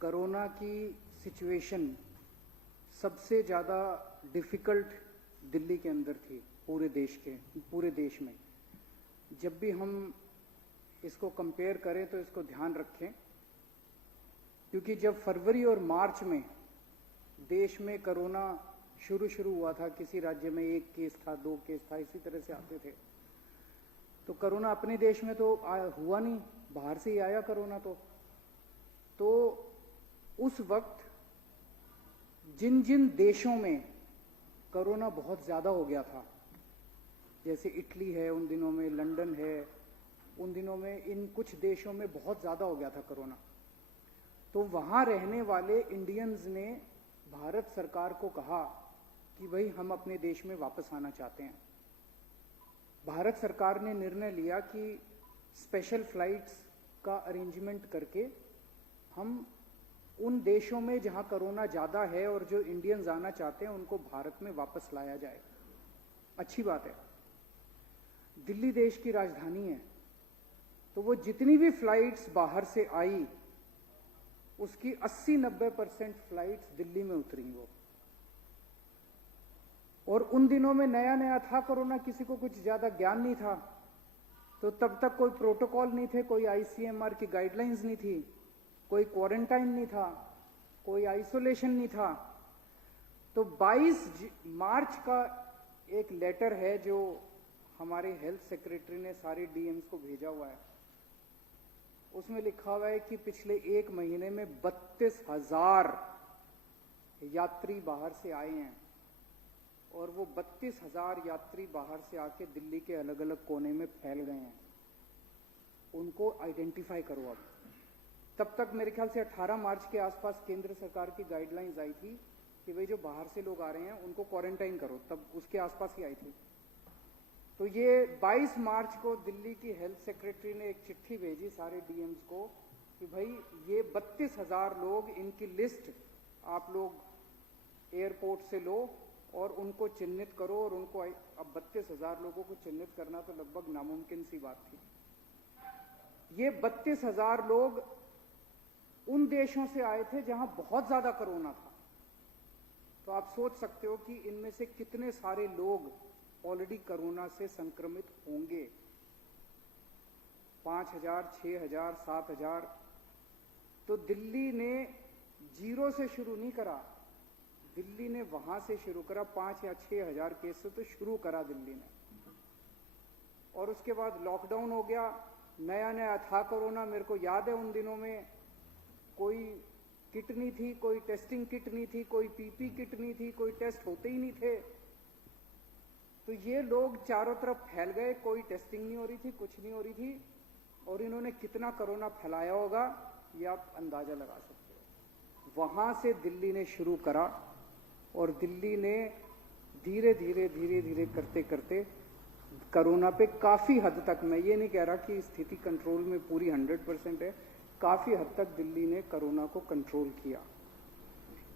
Corona की situation सबसे ज़्यादा डिफ़िकल्ट दिल्ली के अंदर थी, पूरे देश में। जब भी हम इसको कंपेयर करें तो इसको ध्यान रखें, क्योंकि जब फरवरी और मार्च में देश में कोरोना शुरू हुआ था, किसी राज्य में 1 केस था, 2 केस था, इसी तरह से आते थे। तो कोरोना अपने देश में तो हुआ नहीं, बाहर से ही आया कोरोना। तो उस वक्त जिन जिन देशों में कोरोना बहुत ज़्यादा हो गया था, जैसे इटली है उन दिनों में, लंदन है उन दिनों में, इन कुछ देशों में बहुत ज़्यादा हो गया था कोरोना। तो वहाँ रहने वाले इंडियंस ने भारत सरकार को कहा कि भाई हम अपने देश में वापस आना चाहते हैं। भारत सरकार ने निर्णय लिया कि स्पेशल फ्लाइट्स का अरेंजमेंट करके हम उन देशों में जहां कोरोना ज़्यादा है और जो इंडियंस आना चाहते हैं उनको भारत में वापस लाया जाए। अच्छी बात है, दिल्ली देश की राजधानी है, तो वो जितनी भी फ्लाइट्स बाहर से आई उसकी 80-90% फ्लाइट्स दिल्ली में उतरी वो। और उन दिनों में नया नया था कोरोना, किसी को कुछ ज्यादा ज्ञान नहीं था, तो तब तक कोई प्रोटोकॉल नहीं थे, कोई आईसीएमआर की गाइडलाइंस नहीं थी, कोई क्वारंटाइन नहीं था, कोई आइसोलेशन नहीं था। तो 22 मार्च का एक लेटर है जो हमारे हेल्थ सेक्रेटरी ने सारे डीएम्स को भेजा हुआ है। उसमें लिखा हुआ है कि पिछले 1 महीने में 32,000 यात्री बाहर से आए हैं, और वो 32,000 यात्री बाहर से आके दिल्ली के अलग अलग कोने में फैल गए हैं। उनको आइडेंटिफाई करो। अब तब तक मेरे ख्याल से 18 मार्च के आसपास केंद्र सरकार की गाइडलाइंस आई थी कि भाई जो बाहर से लोग आ रहे हैं उनको क्वारंटाइन करो, तब उसके आसपास ही आई थी। तो ये 22 मार्च को दिल्ली की हेल्थ सेक्रेटरी ने एक चिट्ठी भेजी सारे डीएम्स को कि भाई ये 32,000 लोग, इनकी लिस्ट आप लोग एयरपोर्ट से लो और उनको चिन्हित करो। और उनको अब 32,000 लोगों को चिन्हित करना तो लगभग नामुमकिन सी बात थी। ये 32,000 लोग उन देशों से आए थे जहां बहुत ज्यादा कोरोना था। तो आप सोच सकते हो कि इनमें से कितने सारे लोग ऑलरेडी कोरोना से संक्रमित होंगे। 5,000, 6,000, 7,000। तो दिल्ली ने 0 से शुरू नहीं करा, दिल्ली ने वहां से शुरू करा। 5 या 6,000 केस से तो शुरू करा दिल्ली ने, और उसके बाद लॉकडाउन हो गया। नया नया था कोरोना, मेरे को याद है उन दिनों में कोई किट नहीं थी, कोई टेस्टिंग किट नहीं थी, कोई पीपी किट नहीं थी, कोई टेस्ट होते ही नहीं थे। तो ये लोग चारों तरफ फैल गए, कोई टेस्टिंग नहीं हो रही थी, कुछ नहीं हो रही थी, और इन्होंने कितना कोरोना फैलाया होगा ये आप अंदाजा लगा सकते हो। वहां से दिल्ली ने शुरू करा, और दिल्ली ने धीरे धीरे करते करते कोरोना पे काफी हद तक, मैं ये नहीं कह रहा कि स्थिति कंट्रोल में पूरी 100% है, काफी हद तक दिल्ली ने कोरोना को कंट्रोल किया।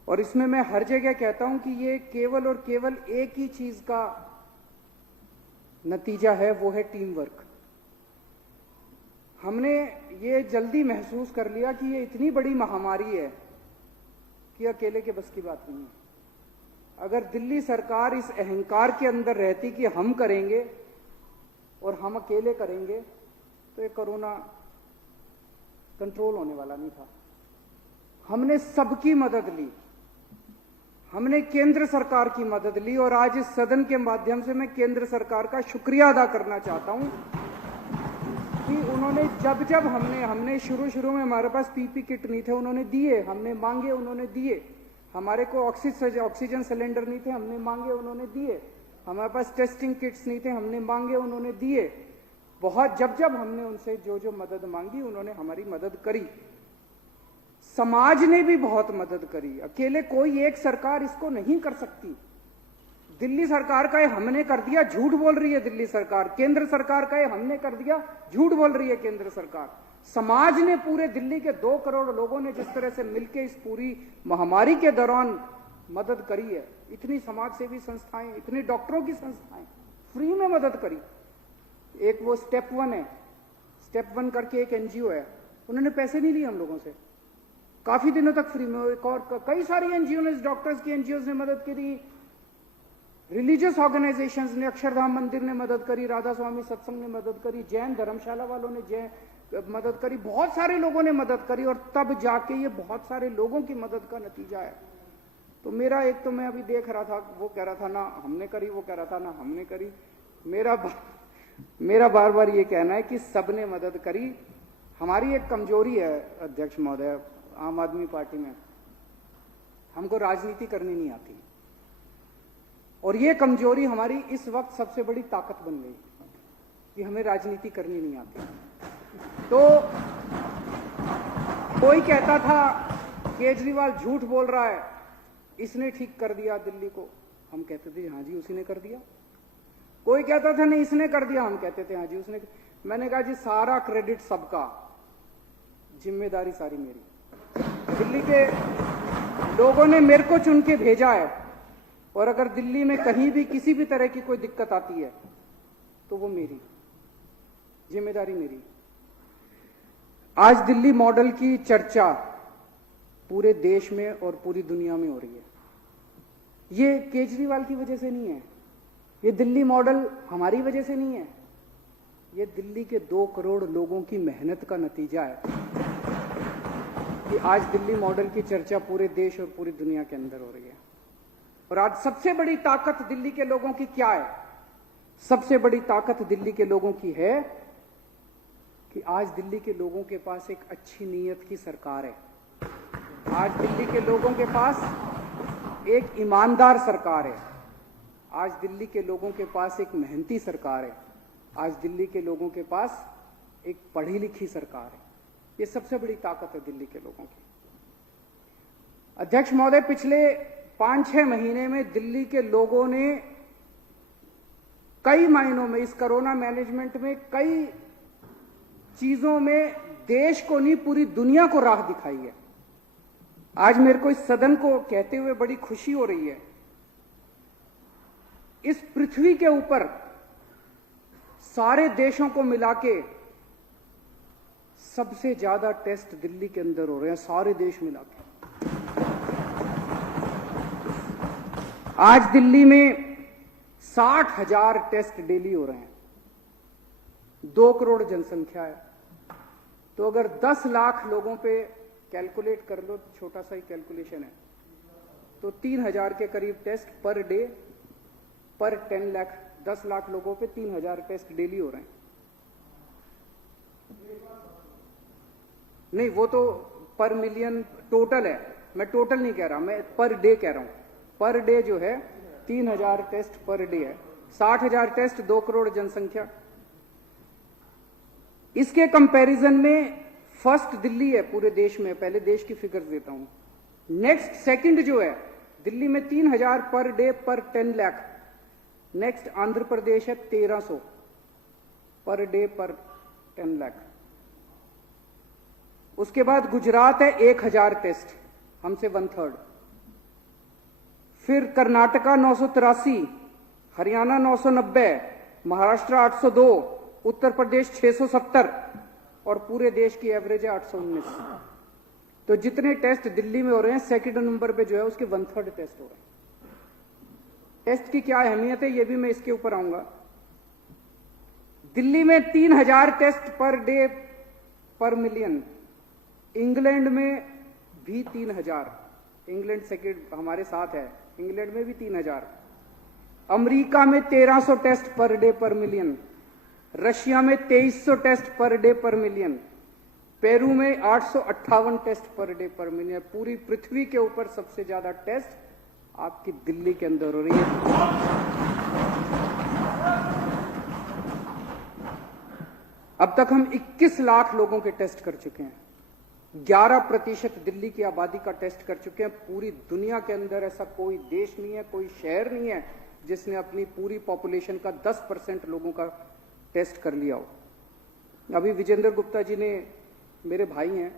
और इसमें मैं हर जगह कहता हूं कि ये केवल और केवल एक ही चीज का नतीजा है, वो है टीम वर्क। हमने ये जल्दी महसूस कर लिया कि ये इतनी बड़ी महामारी है कि अकेले के बस की बात नहीं है। अगर दिल्ली सरकार इस अहंकार के अंदर रहती कि हम करेंगे और हम अकेले करेंगे, तो ये कोरोना कंट्रोल होने वाला नहीं था। हमने सबकी मदद ली, हमने केंद्र सरकार की मदद ली, और आज इस सदन के माध्यम से मैं केंद्र सरकार का शुक्रिया अदा करना चाहता हूं कि उन्होंने जब हमने शुरू में हमारे पास पीपी किट नहीं थे, उन्होंने दिए, हमने मांगे, उन्होंने दिए। हमारे को ऑक्सीजन सिलेंडर नहीं थे, हमने मांगे, उन्होंने दिए। हमारे पास टेस्टिंग किट्स नहीं थे, हमने मांगे, उन्होंने दिए। बहुत जब हमने उनसे जो मदद मांगी उन्होंने हमारी मदद करी। समाज ने भी बहुत मदद करी, अकेले कोई एक सरकार इसको नहीं कर सकती। दिल्ली सरकार का ये हमने कर दिया, झूठ बोल रही है दिल्ली सरकार। केंद्र सरकार का ये हमने कर दिया, झूठ बोल रही है केंद्र सरकार। समाज ने, पूरे दिल्ली के 2 करोड़ लोगों ने जिस तरह से मिलकर इस पूरी महामारी के दौरान मदद करी है, इतनी समाज सेवी संस्थाएं, इतनी डॉक्टरों की संस्थाएं फ्री में मदद करी। एक वो स्टेप 1 है, स्टेप 1 करके एक एनजीओ है, उन्होंने पैसे नहीं लिए हम लोगों से, काफी दिनों तक फ्री में। एक और कई सारी एनजीओ ने, डॉक्टर्स की एनजीओ ने मदद करी, रिलीजियस ऑर्गेनाइजेशंस ने, अक्षरधाम मंदिर ने मदद करी, राधा स्वामी सत्संग ने मदद करी, जैन धर्मशाला वालों ने मदद करी, बहुत सारे लोगों ने मदद करी, और तब जाके ये बहुत सारे लोगों की मदद का नतीजा है। तो मेरा एक, तो मैं अभी देख रहा था, वो कह रहा था ना हमने करी, वो कह रहा था ना हमने करी। मेरा बार बार ये कहना है कि सबने मदद करी। हमारी एक कमजोरी है अध्यक्ष महोदय, आम आदमी पार्टी में, हमको राजनीति करनी नहीं आती, और ये कमजोरी हमारी इस वक्त सबसे बड़ी ताकत बन गई कि हमें राजनीति करनी नहीं आती। तो कोई कहता था केजरीवाल झूठ बोल रहा है, इसने ठीक कर दिया दिल्ली को, हम कहते थे हाँ जी उसी ने कर दिया। कोई कहता था नहीं इसने कर दिया, हम कहते थे हाँ जी उसने। मैंने कहा जी सारा क्रेडिट सबका, जिम्मेदारी सारी मेरी। दिल्ली के लोगों ने मेरे को चुन के भेजा है, और अगर दिल्ली में कहीं भी किसी भी तरह की कोई दिक्कत आती है तो वो मेरी जिम्मेदारी मेरी। आज दिल्ली मॉडल की चर्चा पूरे देश में और पूरी दुनिया में हो रही है। ये केजरीवाल की वजह से नहीं है, ये दिल्ली मॉडल हमारी वजह से नहीं है, ये दिल्ली के 2 करोड़ लोगों की मेहनत का नतीजा है कि आज दिल्ली मॉडल की चर्चा पूरे देश और पूरी दुनिया के अंदर हो रही है। और आज सबसे बड़ी ताकत दिल्ली के लोगों की क्या है? सबसे बड़ी ताकत दिल्ली के लोगों की है कि आज दिल्ली के लोगों के पास एक अच्छी नीयत की सरकार है। आज दिल्ली के लोगों के पास एक ईमानदार सरकार है। आज दिल्ली के लोगों के पास एक मेहनती सरकार है। आज दिल्ली के लोगों के पास एक पढ़ी लिखी सरकार है। ये सबसे बड़ी ताकत है दिल्ली के लोगों की। अध्यक्ष महोदय, पिछले 5-6 महीने में दिल्ली के लोगों ने कई मायनों में इस कोरोना मैनेजमेंट में कई चीजों में देश को नहीं पूरी दुनिया को राह दिखाई है। आज मेरे को इस सदन को कहते हुए बड़ी खुशी हो रही है। इस पृथ्वी के ऊपर सारे देशों को मिला के सबसे ज्यादा टेस्ट दिल्ली के अंदर हो रहे हैं, सारे देश मिला के। आज दिल्ली में 60,000 टेस्ट डेली हो रहे हैं। 2 करोड़ जनसंख्या है, तो अगर 10 लाख लोगों पे कैलकुलेट कर लो, छोटा सा ही कैलकुलेशन है, तो 3,000 के करीब टेस्ट पर डे पर 10 लाख, 10 लाख लोगों पे 3,000 टेस्ट डेली हो रहे हैं। नहीं, वो तो पर मिलियन टोटल है, मैं टोटल नहीं कह रहा, मैं पर डे कह रहा हूं। पर डे जो है 3,000 टेस्ट पर डे है। 60,000 टेस्ट, 2 करोड़ जनसंख्या। इसके कंपैरिजन में फर्स्ट दिल्ली है पूरे देश में। पहले देश की फिगर्स देता हूं। नेक्स्ट सेकंड जो है दिल्ली में 3,000 पर डे पर 10 लाख। नेक्स्ट आंध्र प्रदेश है 1,300 पर डे पर 10 लाख। उसके बाद गुजरात है 1,000 टेस्ट, हमसे 1/3। फिर कर्नाटका 983, हरियाणा 990, महाराष्ट्र 802, उत्तर प्रदेश 670, और पूरे देश की एवरेज है 819। तो जितने टेस्ट दिल्ली में हो रहे हैं, सेकंड नंबर पे जो है उसके 1/3 टेस्ट हो रहे हैं। टेस्ट की क्या अहमियत है ये भी मैं इसके ऊपर आऊंगा। दिल्ली में 3,000 टेस्ट पर डे पर मिलियन। इंग्लैंड में भी 3,000, इंग्लैंड सेकंड हमारे साथ है, इंग्लैंड में भी 3,000। अमेरिका में 1,300 टेस्ट पर डे पर मिलियन। रशिया में 2,300 टेस्ट पर डे पर मिलियन। पेरू में 858 टेस्ट पर डे पर मिलियन। पूरी पृथ्वी के ऊपर सबसे ज्यादा टेस्ट आपकी दिल्ली के अंदर हो रही है। अब तक हम 21 लाख लोगों के टेस्ट कर चुके हैं। 11% दिल्ली की आबादी का टेस्ट कर चुके हैं। पूरी दुनिया के अंदर ऐसा कोई देश नहीं है, कोई शहर नहीं है जिसने अपनी पूरी पॉपुलेशन का 10% लोगों का टेस्ट कर लिया हो। अभी विजेंद्र गुप्ता जी ने, मेरे भाई हैं,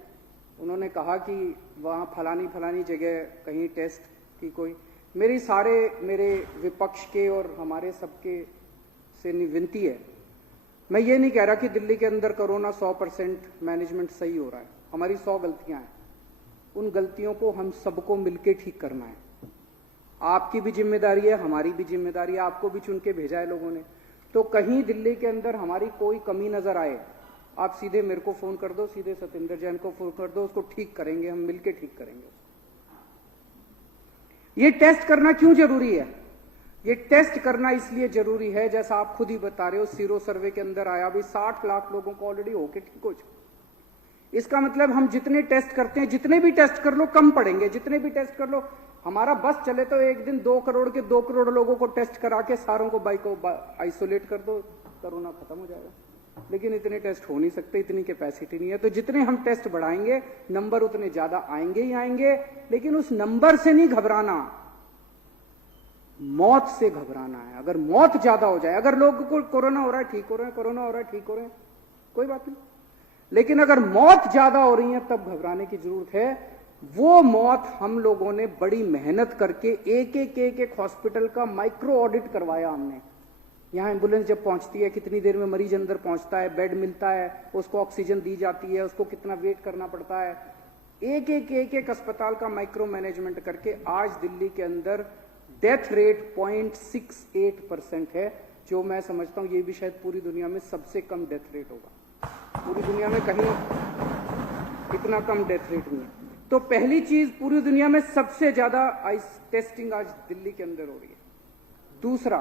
उन्होंने कहा कि वहाँ फलानी जगह कहीं टेस्ट की कोई, मेरे विपक्ष के और हमारे सबके से विनती है, मैं ये नहीं कह रहा कि दिल्ली के अंदर कोरोना 100% मैनेजमेंट सही हो रहा है। हमारी 100 गलतियां हैं, उन गलतियों को हम सबको मिलके ठीक करना है। आपकी भी जिम्मेदारी है, हमारी भी जिम्मेदारी है, आपको भी चुन के भेजा है लोगों ने। तो कहीं दिल्ली के अंदर हमारी कोई कमी नजर आए, आप सीधे मेरे को फोन कर दो, सीधे सतेंद्र जैन को फोन कर दो, उसको ठीक करेंगे, हम मिलके ठीक करेंगे। ये टेस्ट करना क्यों जरूरी है? ये टेस्ट करना इसलिए जरूरी है, जैसा आप खुद ही बता रहे हो, सीरो सर्वे के अंदर आया भी 60 लाख लोगों को ऑलरेडी होके ठीक हो चुका। इसका मतलब हम जितने टेस्ट करते हैं, जितने भी टेस्ट कर लो कम पड़ेंगे, जितने भी टेस्ट कर लो। हमारा बस चले तो एक दिन 2 करोड़ के 2 करोड़ लोगों को टेस्ट करा के सारों को आइसोलेट कर दो, कोरोना खत्म हो जाएगा। लेकिन इतने टेस्ट हो नहीं सकते, इतनी कैपेसिटी नहीं है। तो जितने हम टेस्ट बढ़ाएंगे नंबर उतने ज्यादा आएंगे ही आएंगे। लेकिन उस नंबर से नहीं घबराना, मौत से घबराना है। अगर मौत ज्यादा हो जाए, अगर लोग को कोरोना हो रहा है ठीक हो रहे हैं, कोरोना हो रहा है ठीक हो रहे हैं, कोई बात नहीं। लेकिन अगर मौत ज्यादा हो रही है तब घबराने की जरूरत है। वो मौत हम लोगों ने बड़ी मेहनत करके एक हॉस्पिटल का माइक्रो ऑडिट करवाया हमने। यहां एम्बुलेंस जब पहुंचती है, कितनी देर में मरीज अंदर पहुंचता है, बेड मिलता है, उसको ऑक्सीजन दी जाती है, उसको कितना वेट करना पड़ता है। एक अस्पताल का माइक्रो मैनेजमेंट करके आज दिल्ली के अंदर डेथ रेट 0.68% है, जो मैं समझता हूं ये भी शायद पूरी दुनिया में सबसे कम डेथ रेट होगा। पूरी दुनिया में कहीं इतना कम डेथ रेट नहीं है। तो पहली चीज, पूरी दुनिया में सबसे ज्यादा आइस टेस्टिंग आज दिल्ली के अंदर हो रही है। दूसरा,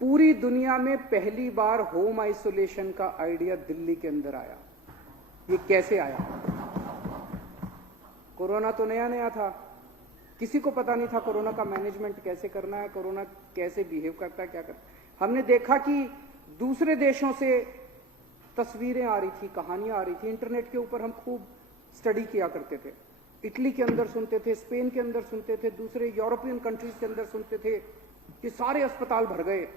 पूरी दुनिया में पहली बार होम आइसोलेशन का आइडिया दिल्ली के अंदर आया। ये कैसे आया? कोरोना तो नया नया था, किसी को पता नहीं था कोरोना का मैनेजमेंट कैसे करना है, कोरोना कैसे बिहेव करता है, क्या करता है। हमने देखा कि दूसरे देशों से तस्वीरें आ रही थी, कहानियां आ रही थी, इंटरनेट के ऊपर हम खूब स्टडी किया करते थे। इटली के अंदर सुनते थे, स्पेन के अंदर सुनते थे, दूसरे यूरोपियन कंट्रीज के अंदर सुनते थे कि सारे अस्पताल भर गए,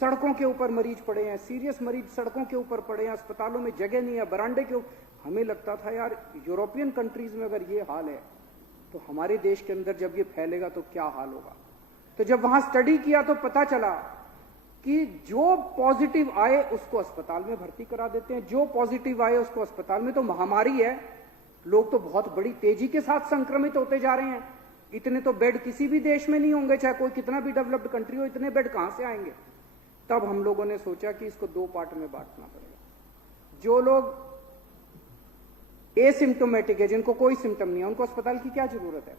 सड़कों के ऊपर मरीज पड़े हैं, सीरियस मरीज सड़कों के ऊपर पड़े हैं, अस्पतालों में जगह नहीं है, बरांडे के ऊपर। हमें लगता था यार यूरोपियन कंट्रीज में अगर ये हाल है तो हमारे देश के अंदर जब ये फैलेगा तो क्या हाल होगा। तो जब वहां स्टडी किया तो पता चला कि जो पॉजिटिव आए उसको अस्पताल में भर्ती करा देते हैं, जो पॉजिटिव आए उसको अस्पताल में। तो महामारी है, लोग तो बहुत बड़ी तेजी के साथ संक्रमित होते जा रहे हैं। इतने तो बेड किसी भी देश में नहीं होंगे, चाहे कोई कितना भी डेवलप्ड कंट्री हो, इतने बेड कहां से आएंगे। तब हम लोगों ने सोचा कि इसको 2 पार्ट में बांटना पड़ेगा। जो लोग एसिम्टोमेटिक है, जिनको कोई सिम्टम नहीं है, उनको अस्पताल की क्या जरूरत है।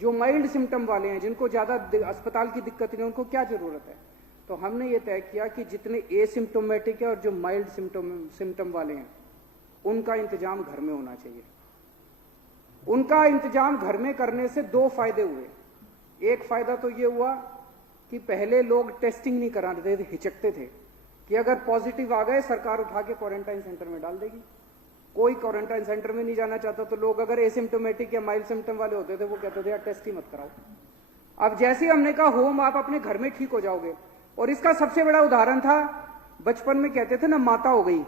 जो माइल्ड सिम्टम वाले हैं, जिनको ज्यादा अस्पताल की दिक्कत नहीं, उनको क्या जरूरत है। तो हमने ये तय किया कि जितने एसिम्टोमेटिक है और जो माइल्ड सिम्टम वाले हैं, उनका इंतजाम घर में होना चाहिए। उनका इंतजाम घर में करने से 2 फायदे हुए। एक फायदा तो ये हुआ कि पहले लोग टेस्टिंग नहीं कराते थे, हिचकते थे कि अगर पॉजिटिव आ गए सरकार उठा के क्वारंटाइन सेंटर में डाल देगी। कोई क्वारंटाइन सेंटर में नहीं जाना चाहता। तो लोग अगर एसिम्टोमेटिक या माइल्ड सिम्टम वाले होते थे वो कहते थे यार टेस्ट ही मत कराओ। अब जैसे हमने कहा होम, आप अपने घर में ठीक हो जाओगे। और इसका सबसे बड़ा उदाहरण था, बचपन में कहते थे ना माता हो गई,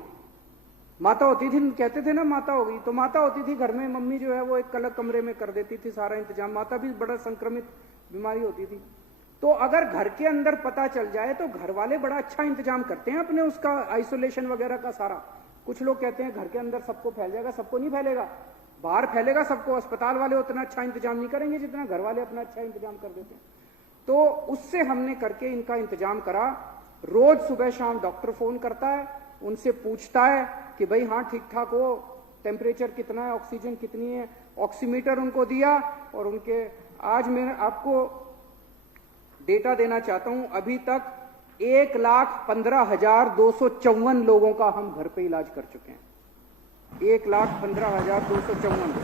माता होती थी, कहते थे ना माता हो गई। तो माता होती थी घर में, मम्मी जो है वो एक अलग कमरे में कर देती थी सारा इंतजाम। माता भी बड़ा संक्रमित बीमारी होती थी। तो अगर घर के अंदर पता चल जाए तो घर वाले बड़ा अच्छा इंतजाम करते हैं अपने उसका, आइसोलेशन वगैरह का सारा। कुछ लोग कहते हैं घर के अंदर सबको फैल जाएगा, सबको नहीं फैलेगा, बाहर फैलेगा सबको। अस्पताल वाले उतना अच्छा इंतजाम नहीं करेंगे जितना घर वाले अपना अच्छा इंतजाम कर देते हैं। तो उससे हमने करके इनका इंतजाम करा। रोज सुबह शाम डॉक्टर फोन करता है, उनसे पूछता है कि भाई हाँ ठीक ठाक हो, टेम्परेचर कितना है, ऑक्सीजन कितनी है, ऑक्सीमीटर उनको दिया। और उनके आज मैं आपको डेटा देना चाहता हूं, अभी तक 1,15,254 लोगों का हम घर पे इलाज कर चुके हैं। 1,15,254।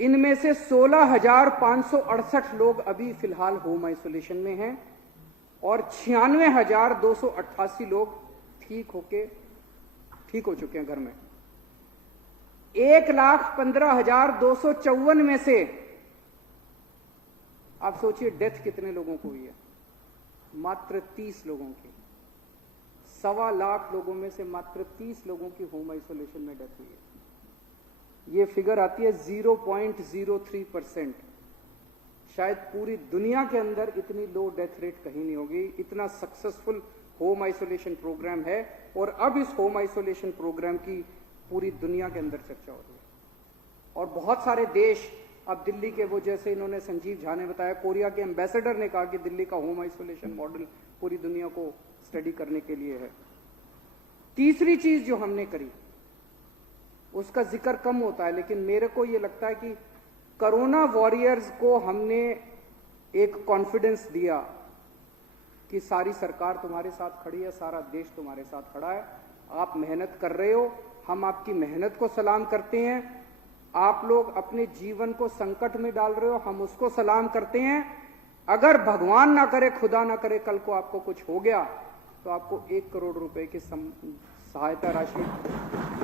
इनमें से 16,568 लोग अभी फिलहाल होम आइसोलेशन में हैं और 96,288 लोग ठीक हो चुके हैं घर में। 1,15,254 में से आप सोचिए डेथ कितने लोगों को हुई है? मात्र 30 लोगों की। 1.25 लाख लोगों में से मात्र 30 लोगों की होम आइसोलेशन में डेथ हुई है। ये फिगर आती है 0.03%। शायद पूरी दुनिया के अंदर इतनी लो डेथ रेट कहीं नहीं होगी। इतना सक्सेसफुल होम आइसोलेशन प्रोग्राम है। और अब इस होम आइसोलेशन प्रोग्राम की पूरी दुनिया के अंदर चर्चा हो रही है। और बहुत सारे देश अब दिल्ली के, वो जैसे इन्होंने संजीव झा ने बताया, कोरिया के एम्बेसडर ने कहा कि दिल्ली का होम आइसोलेशन मॉडल पूरी दुनिया को स्टडी करने के लिए है। तीसरी चीज जो हमने करी उसका जिक्र कम होता है, लेकिन मेरे को ये लगता है कि कोरोना वॉरियर्स को हमने एक कॉन्फिडेंस दिया कि सारी सरकार तुम्हारे साथ खड़ी है, सारा देश तुम्हारे साथ खड़ा है, आप मेहनत कर रहे हो, हम आपकी मेहनत को सलाम करते हैं, आप लोग अपने जीवन को संकट में डाल रहे हो, हम उसको सलाम करते हैं। अगर भगवान ना करे, खुदा ना करे, कल को आपको कुछ हो गया तो आपको 1 करोड़ रुपए की सहायता राशि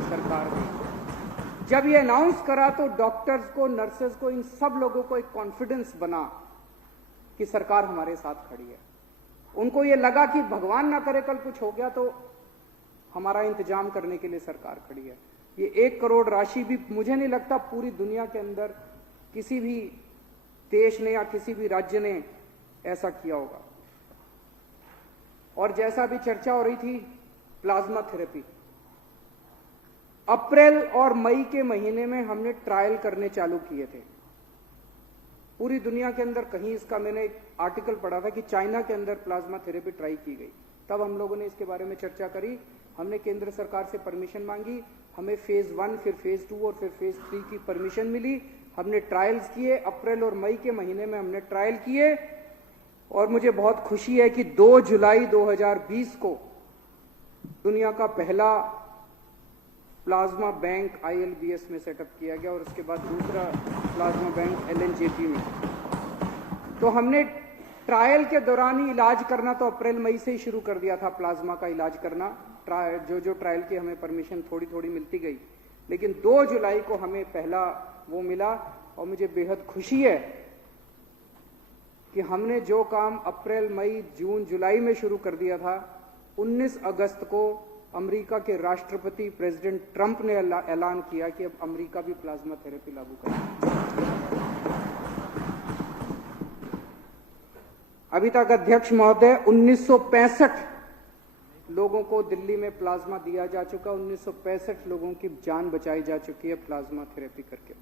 सरकार देगी। जब ये अनाउंस करा तो डॉक्टर्स को, नर्सेज को, इन सब लोगों को एक कॉन्फिडेंस बना कि सरकार हमारे साथ खड़ी है। उनको ये लगा कि भगवान ना करे कल कुछ हो गया तो हमारा इंतजाम करने के लिए सरकार खड़ी है। ये 1 करोड़ राशि भी मुझे नहीं लगता पूरी दुनिया के अंदर किसी भी देश ने या किसी भी राज्य ने ऐसा किया होगा। और जैसा भी चर्चा हो रही थी, प्लाज्मा थेरेपी, अप्रैल और मई के महीने में हमने ट्रायल करने चालू किए थे पूरी दुनिया के अंदर। कहीं इसका मैंने एक आर्टिकल पढ़ा था कि चाइना के अंदर प्लाज्मा थेरेपी ट्राई की गई। तब हम लोगों ने इसके बारे में चर्चा करी, हमने केंद्र सरकार से परमिशन मांगी, हमें फेज 1, फिर फेज 2 और फिर फेज 3 की परमिशन मिली। हमने ट्रायल्स किए, अप्रैल और मई के महीने में हमने ट्रायल किए। और मुझे बहुत खुशी है कि 2 जुलाई 2020 को दुनिया का पहला प्लाज्मा बैंक ILBS में सेटअप किया गया और उसके बाद दूसरा प्लाज्मा बैंक LNJP में। तो हमने ट्रायल के दौरान ही इलाज करना तो अप्रैल मई से ही शुरू कर दिया था, प्लाज्मा का इलाज करना। जो ट्रायल की हमें परमिशन थोड़ी थोड़ी मिलती गई, लेकिन 2 जुलाई को हमें पहला वो मिला। और मुझे बेहद खुशी है कि हमने जो काम अप्रैल, मई, जून, जुलाई में शुरू कर दिया था, 19 अगस्त को अमेरिका के राष्ट्रपति प्रेसिडेंट ट्रंप ने ऐलान किया कि अब अमेरिका भी प्लाज्मा थेरेपी लागू करेगा। अभी तक अध्यक्ष महोदय 1965 लोगों को दिल्ली में प्लाज्मा दिया जा चुका, 1965 लोगों की जान बचाई जा चुकी है प्लाज्मा थेरेपी करके।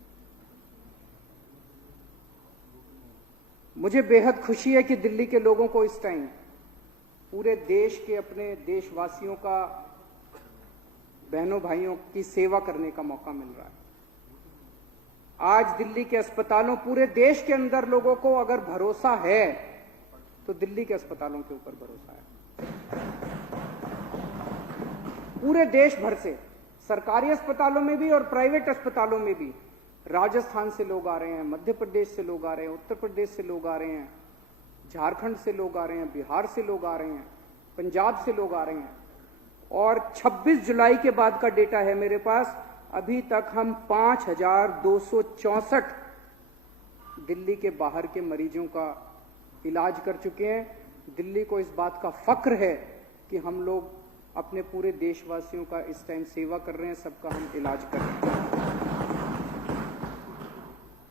मुझे बेहद खुशी है कि दिल्ली के लोगों को इस टाइम पूरे देश के, अपने देशवासियों का, बहनों भाइयों की सेवा करने का मौका मिल रहा है। आज दिल्ली के अस्पतालों, पूरे देश के अंदर लोगों को अगर भरोसा है तो दिल्ली के अस्पतालों के ऊपर भरोसा है। पूरे देश भर से, सरकारी अस्पतालों में भी और प्राइवेट अस्पतालों में भी, राजस्थान से लोग आ रहे हैं, मध्य प्रदेश से लोग आ रहे हैं, उत्तर प्रदेश से लोग आ रहे हैं, झारखंड से लोग आ रहे हैं, बिहार से लोग आ रहे हैं, पंजाब से लोग आ रहे हैं। और 26 जुलाई के बाद का डेटा है मेरे पास, अभी तक हम 5264 दिल्ली के बाहर के मरीजों का इलाज कर चुके हैं। दिल्ली को इस बात का फक्र है कि हम लोग अपने पूरे देशवासियों का इस टाइम सेवा कर रहे हैं, सबका हम इलाज कर रहे हैं।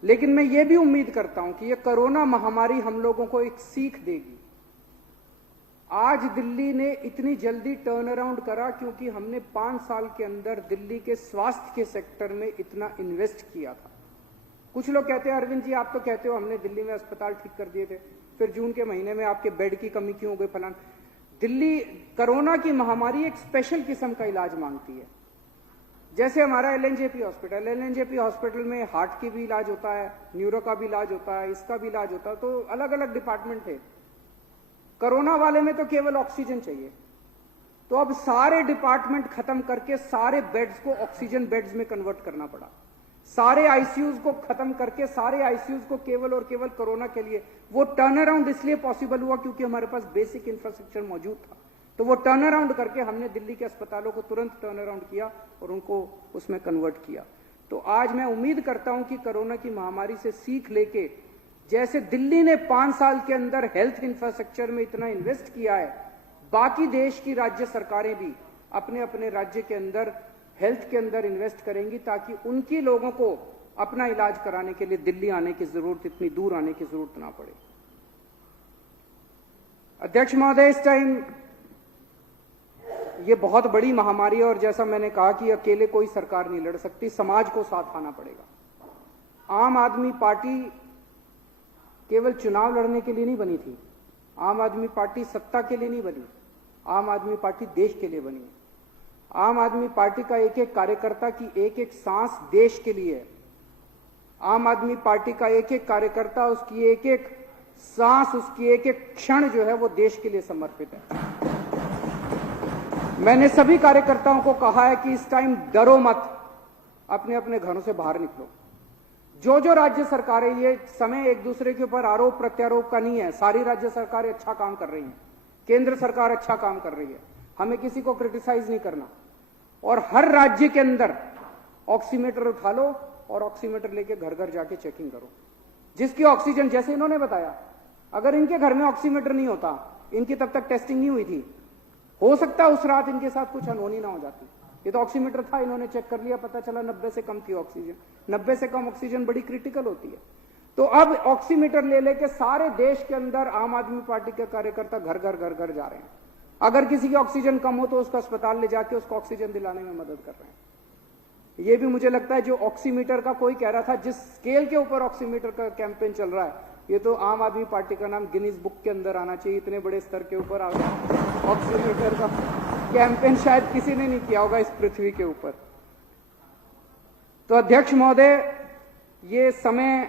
लेकिन मैं ये भी उम्मीद करता हूं कि ये कोरोना महामारी हम लोगों को एक सीख देगी। आज दिल्ली ने इतनी जल्दी टर्न अराउंड करा क्योंकि हमने 5 साल के अंदर दिल्ली के स्वास्थ्य के सेक्टर में इतना इन्वेस्ट किया था। कुछ लोग कहते हैं, अरविंद जी आप तो कहते हो हमने दिल्ली में अस्पताल ठीक कर दिए थे, फिर जून के महीने में आपके बेड की कमी क्यों हो गई फलान। दिल्ली, कोरोना की महामारी एक स्पेशल किस्म का इलाज मांगती है। जैसे हमारा LNJP हॉस्पिटल में हार्ट की भी इलाज होता है, न्यूरो का भी इलाज होता है, इसका भी इलाज होता है, तो अलग अलग डिपार्टमेंट है। कोरोना वाले में तो केवल ऑक्सीजन चाहिए, तो अब सारे डिपार्टमेंट खत्म करके सारे बेड्स को ऑक्सीजन बेड्स में कन्वर्ट करना पड़ा। सारे आईसीयूज को खत्म करके सारे आईसीयूज को केवल और केवल कोरोना के लिए। वो टर्न अराउंड इसलिए पॉसिबल हुआ क्योंकि हमारे पास बेसिक इंफ्रास्ट्रक्चर मौजूद था। तो वो टर्न अराउंड करके हमने दिल्ली के अस्पतालों को तुरंत टर्न अराउंड किया और उनको उसमें कन्वर्ट किया। तो आज मैं उम्मीद करता हूं कि कोरोना की महामारी से सीख लेके, जैसे दिल्ली ने 5 साल के अंदर हेल्थ इंफ्रास्ट्रक्चर में इतना इन्वेस्ट किया है, बाकी देश की राज्य सरकारें भी अपने अपने राज्य के अंदर हेल्थ के अंदर इन्वेस्ट करेंगी, ताकि उनकी लोगों को अपना इलाज कराने के लिए दिल्ली आने की जरूरत, इतनी दूर आने की जरूरत ना पड़े। अध्यक्ष महोदय, इस टाइम ये बहुत बड़ी महामारी है और जैसा मैंने कहा कि अकेले कोई सरकार नहीं लड़ सकती, समाज को साथ आना पड़ेगा। आम आदमी पार्टी केवल चुनाव लड़ने के लिए नहीं बनी थी, आम आदमी पार्टी सत्ता के लिए नहीं बनी, आम आदमी पार्टी देश के लिए बनी है। आम आदमी पार्टी का एक एक कार्यकर्ता की एक एक सांस देश के लिए है। आम आदमी पार्टी का एक एक कार्यकर्ता, उसकी एक एक सांस, उसकी एक एक क्षण जो है वो देश के लिए समर्पित है। मैंने सभी कार्यकर्ताओं को कहा है कि इस टाइम डरो मत, अपने अपने घरों से बाहर निकलो। जो जो राज्य सरकारें, ये समय एक दूसरे के ऊपर आरोप प्रत्यारोप का नहीं है, सारी राज्य सरकारें अच्छा काम कर रही हैं, केंद्र सरकार अच्छा काम कर रही है, हमें किसी को क्रिटिसाइज नहीं करना। और हर राज्य के अंदर ऑक्सीमीटर उठा लो और ऑक्सीमीटर लेके घर घर जाके चेकिंग करो। जिसकी ऑक्सीजन, जैसे इन्होंने बताया, अगर इनके घर में ऑक्सीमीटर नहीं होता, इनकी तब तक टेस्टिंग नहीं हुई थी, हो सकता है उस रात इनके साथ कुछ अनहोनी ना हो जाती। ये तो ऑक्सीमीटर था, इन्होंने चेक कर लिया, पता चला 90 से कम थी ऑक्सीजन। 90 से कम ऑक्सीजन बड़ी क्रिटिकल होती है। तो अब ऑक्सीमीटर ले लेके सारे देश के अंदर आम आदमी पार्टी के कार्यकर्ता घर घर जा रहे हैं। अगर किसी की ऑक्सीजन कम हो तो उसको अस्पताल ले जाके उसको ऑक्सीजन दिलाने में मदद कर रहे हैं। ये भी मुझे लगता है, जो ऑक्सीमीटर का कोई कह रहा था, जिस स्केल के ऊपर ऑक्सीमीटर का कैंपेन चल रहा है, ये तो आम आदमी पार्टी का नाम गिनीज बुक के अंदर आना चाहिए। इतने बड़े स्तर के ऊपर ऑक्सीमीटर का कैंपेन शायद किसी ने नहीं किया होगा इस पृथ्वी के ऊपर। तो अध्यक्ष महोदय, ये समय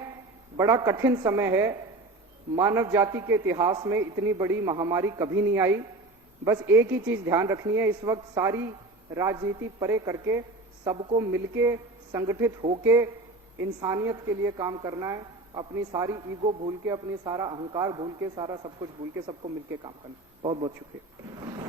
बड़ा कठिन समय है। मानव जाति के इतिहास में इतनी बड़ी महामारी कभी नहीं आई। बस एक ही चीज ध्यान रखनी है, इस वक्त सारी राजनीति परे करके सबको मिलके संगठित होके इंसानियत के लिए काम करना है। अपनी सारी ईगो भूल के, अपनी सारा अहंकार भूल के, सारा सब कुछ भूल के सबको मिलके काम करना। बहुत बहुत शुक्रिया।